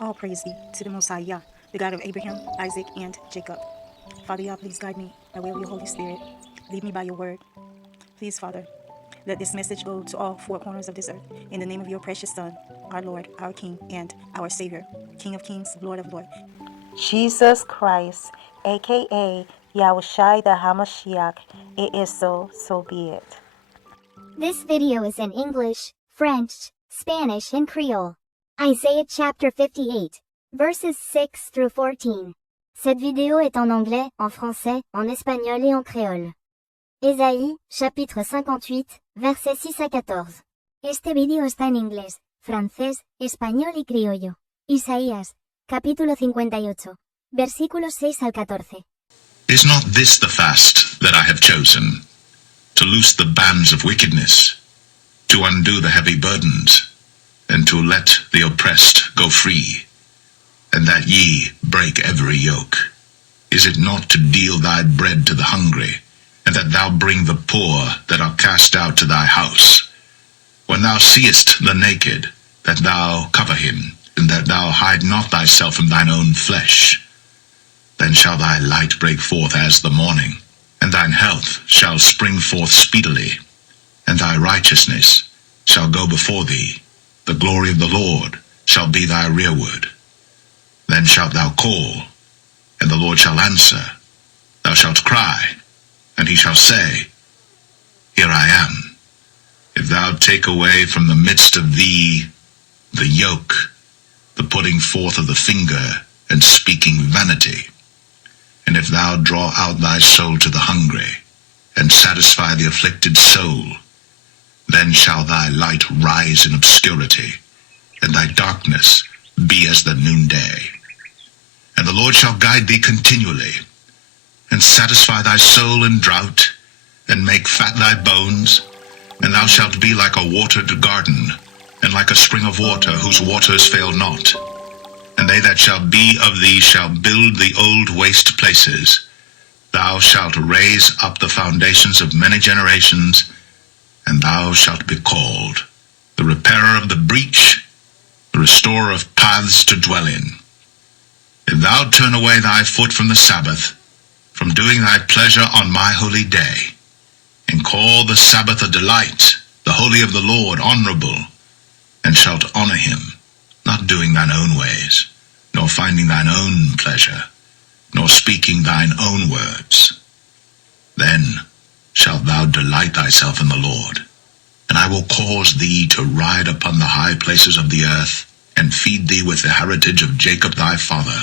All praise be to the Most High Yah, the God of Abraham, Isaac, and Jacob. Father Yah, please guide me by way of your Holy Spirit. Lead me by your word. Please, Father, let this message go to all four corners of this earth. In the name of your precious Son, our Lord, our King, and our Savior, King of kings, Lord of lords. Jesus Christ, aka Yahushai the Hamashiach. It is so, so be it. This video is in English, French, Spanish and Creole. Isaiah chapter 58, verses 6 through 14. Cette vidéo est en anglais, en français, en espagnol et en créole. Ésaïe, chapitre 58, versets 6 a 14. Este video está en inglés, francés, español y criollo. Isaías, capítulo 58, versículos 6 al 14. Is not this the fast that I have chosen? To loose the bands of wickedness, to undo the heavy burdens, and to let the oppressed go free, and that ye break every yoke? Is it not to deal thy bread to the hungry, and that thou bring the poor that are cast out to thy house? When thou seest the naked, that thou cover him, and that thou hide not thyself from thine own flesh, then shall thy light break forth as the morning, and thine health shall spring forth speedily, and thy righteousness shall go before thee. The glory of the Lord shall be thy rearward. Then shalt thou call, and the Lord shall answer. Thou shalt cry, and he shall say, Here I am. If thou take away from the midst of thee the yoke, the putting forth of the finger, and speaking vanity, and if thou draw out thy soul to the hungry, and satisfy the afflicted soul, then shall thy light rise in obscurity, and thy darkness be as the noonday. And the Lord shall guide thee continually, and satisfy thy soul in drought, and make fat thy bones, and thou shalt be like a watered garden, and like a spring of water whose waters fail not. And they that shall be of thee shall build the old waste places. Thou shalt raise up the foundations of many generations, and thou shalt be called the repairer of the breach, the restorer of paths to dwell in. If thou turn away thy foot from the Sabbath, from doing thy pleasure on my holy day, and call the Sabbath a delight, the holy of the Lord honorable, and shalt honor him, not doing thine own ways, nor finding thine own pleasure, nor speaking thine own words, then shalt thou delight thyself in the Lord, and I will cause thee to ride upon the high places of the earth, and feed thee with the heritage of Jacob thy father,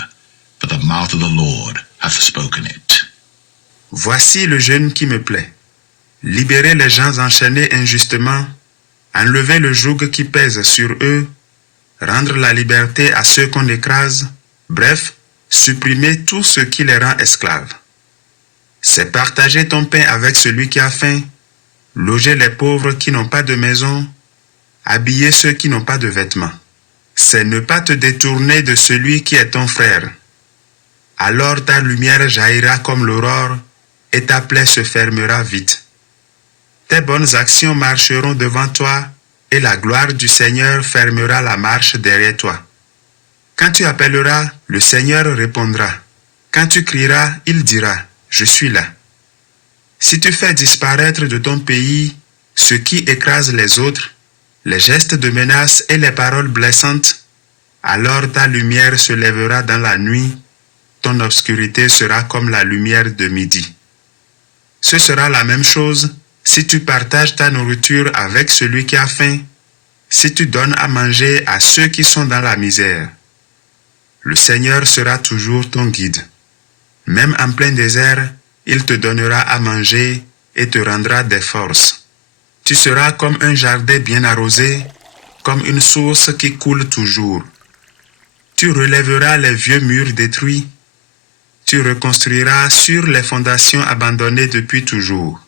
for the mouth of the Lord hath spoken it. Voici le jeûne qui me plaît. Libérer les gens enchaînés injustement, enlever le joug qui pèse sur eux, rendre la liberté à ceux qu'on écrase, bref, supprimer tout ce qui les rend esclaves. C'est partager ton pain avec celui qui a faim, loger les pauvres qui n'ont pas de maison, habiller ceux qui n'ont pas de vêtements. C'est ne pas te détourner de celui qui est ton frère. Alors ta lumière jaillira comme l'aurore, et ta plaie se fermera vite. Tes bonnes actions marcheront devant toi, et la gloire du Seigneur fermera la marche derrière toi. Quand tu appelleras, le Seigneur répondra. Quand tu crieras, il dira, je suis là. Si tu fais disparaître de ton pays ce qui écrase les autres, les gestes de menace et les paroles blessantes, alors ta lumière se lèvera dans la nuit, ton obscurité sera comme la lumière de midi. Ce sera la même chose si tu partages ta nourriture avec celui qui a faim, si tu donnes à manger à ceux qui sont dans la misère. Le Seigneur sera toujours ton guide. Même en plein désert, il te donnera à manger et te rendra des forces. Tu seras comme un jardin bien arrosé, comme une source qui coule toujours. Tu relèveras les vieux murs détruits. Tu reconstruiras sur les fondations abandonnées depuis toujours.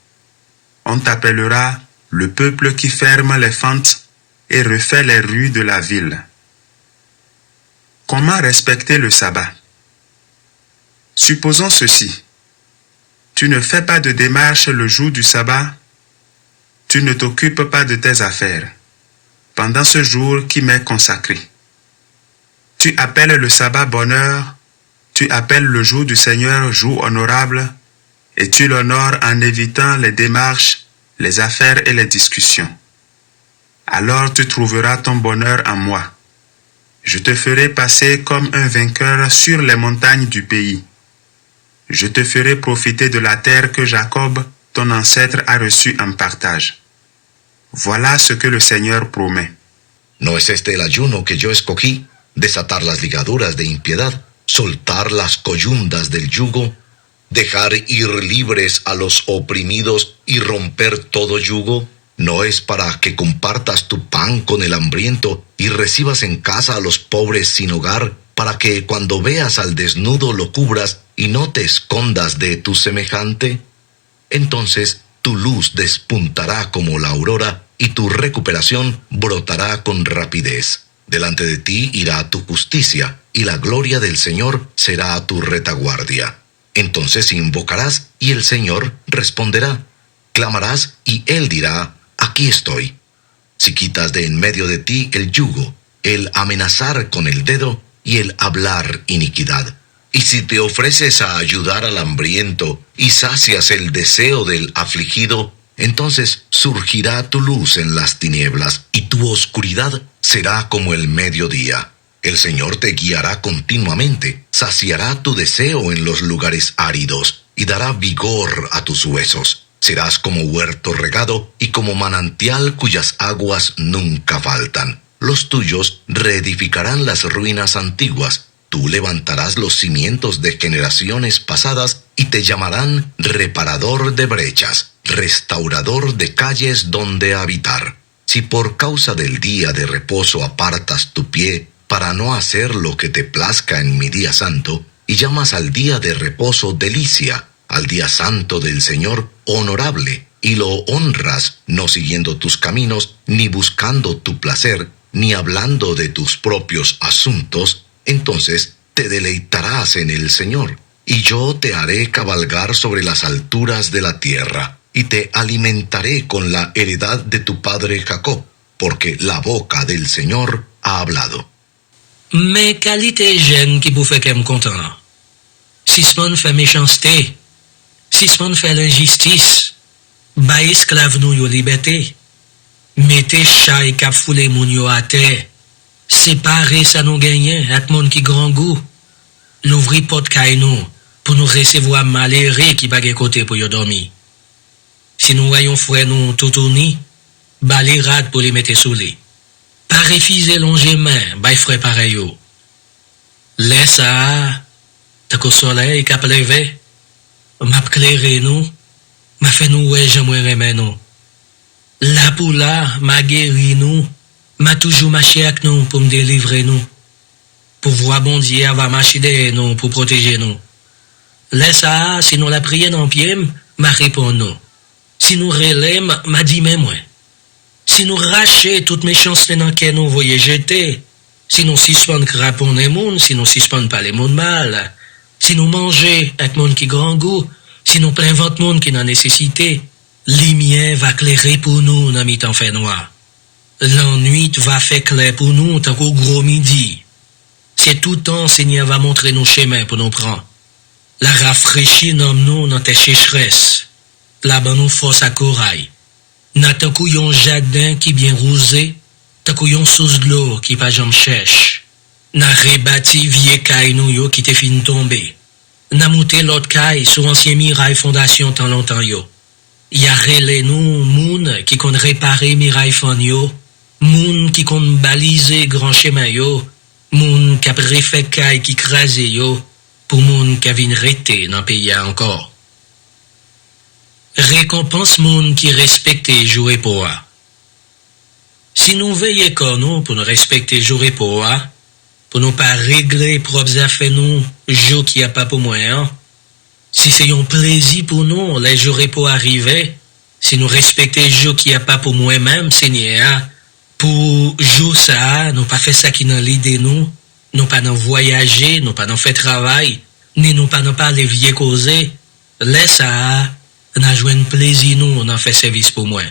On t'appellera le peuple qui ferme les fentes et refait les rues de la ville. Comment respecter le sabbat? Supposons ceci. Tu ne fais pas de démarche le jour du sabbat. Tu ne t'occupes pas de tes affaires pendant ce jour qui m'est consacré. Tu appelles le sabbat bonheur, tu appelles le jour du Seigneur jour honorable, et tu l'honores en évitant les démarches, les affaires et les discussions. Alors tu trouveras ton bonheur en moi. Je te ferai passer comme un vainqueur sur les montagnes du pays. Je te ferai profiter de la terre que Jacob, ton ancêtre, a reçue en partage. Voilà ce que le Seigneur promet. ¿No es este el ayuno que yo escogí? Desatar las ligaduras de impiedad, soltar las coyundas del yugo, dejar ir libres a los oprimidos y romper todo yugo. ¿No es para que compartas tu pan con el hambriento y recibas en casa a los pobres sin hogar, para que cuando veas al desnudo lo cubras y no te escondas de tu semejante? Entonces tu luz despuntará como la aurora y tu recuperación brotará con rapidez. Delante de ti irá tu justicia y la gloria del Señor será tu retaguardia. Entonces invocarás y el Señor responderá. Clamarás y Él dirá, aquí estoy. Si quitas de en medio de ti el yugo, el amenazar con el dedo y el hablar iniquidad, y si te ofreces a ayudar al hambriento y sacias el deseo del afligido, entonces surgirá tu luz en las tinieblas y tu oscuridad será como el mediodía. El Señor te guiará continuamente, saciará tu deseo en los lugares áridos y dará vigor a tus huesos. Serás como huerto regado y como manantial cuyas aguas nunca faltan. Los tuyos reedificarán las ruinas antiguas. Tú levantarás los cimientos de generaciones pasadas y te llamarán reparador de brechas, restaurador de calles donde habitar. Si por causa del día de reposo apartas tu pie para no hacer lo que te plazca en mi día santo, y llamas al día de reposo delicia, al día santo del Señor honorable, y lo honras no siguiendo tus caminos, ni buscando tu placer, ni hablando de tus propios asuntos, entonces te deleitarás en el Señor, y yo te haré cabalgar sobre las alturas de la tierra, y te alimentaré con la heredad de tu padre Jacob, porque la boca del Señor ha hablado. Mais qualité jeune qui vous fait qu'elle me content. Si ce monde fait méchanceté, si ce monde fait l'injustice, ba esclave nous yo liberté. Mettez chat et cap foule moun yo à terre. Séparer ça nous gagner, avec monde qui grand goût. L'ouvrir porte kay nous, pour nous recevoir malheureux qui pa gen côté pour yo dormir. Si nous voyons frère nous tout tourni, ba les rad pour les mettre sous lit. Pas refuser longer main, bay frère pareil yo. Laisse ça, t'as qu'au soleil cap levé, m'a clairé nous, m'a fait nous ouais j'aimerais remet nous. Là pour là, m'a guéri nous, m'a toujours marché avec nous pour me délivrer nous. Pour voir bon Dieu va marcher derrière nous pour protéger nous. Laisse ça, si nous la prière dans pied, m'a répond nous. Si nous relève, m'a dit même moi. Si nous rachez toute méchanceté dans laquelle nous voyons jeter, si nous suspendons crapons les monde, si nous suspendons pas les monde mal, si nous mangeons avec monde qui grand goût, si nous plein ventre monde qui n'a nécessité, lumière va clairer pour nous dans mi-temps fait noir. L'ennui va faire clair pour nous tant qu'au gros midi. C'est tout temps Seigneur va montrer nos chemins pour nous prendre. La rafraîchir dans nous dans tes sécheresses. Là-bas nous force à corail. N'a tant qu'on jardin qui bien rosé, tant qu'on source de l'eau qui pas jamais cherche. N'a rebâti vieux caille nous yo qui te fin tomber. N'a monté l'autre caille sur ancien mirail fondation tant longtemps yo. Y a relé nous moun qui kon réparer mirail fan yo, moun qui kon baliser grand chemin yo, moun qui a refait caille qui crasé yo, pour moun qui a vin rete dans pays encore. Récompense moun qui respecte jour et pour. Si nous veillons comme nous pour nous respecter jour et pour nous pas régler propres affaires nous, jour qui a pas pour moyen, si c'est un plaisir pour nous, les jours pour arriver, si nous respectons les jours qui a pas pour moi-même, Seigneur, pour jour ça, nous pas fait ça qui dans l'idée nous pas dans voyager, nous pas dans faire travail, ni nous pas dans parler vieux causer, laisse ça, n'a joué un plaisir nous, on en fait service pour moi.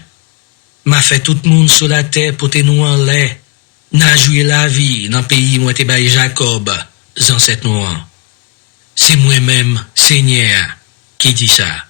M'a fait tout le monde sur la terre pour te nous en l'air, n'a joué la vie dans le pays moi te bail Jacob, ancêtre nous. C'est moi-même, Seigneur, qui dit ça.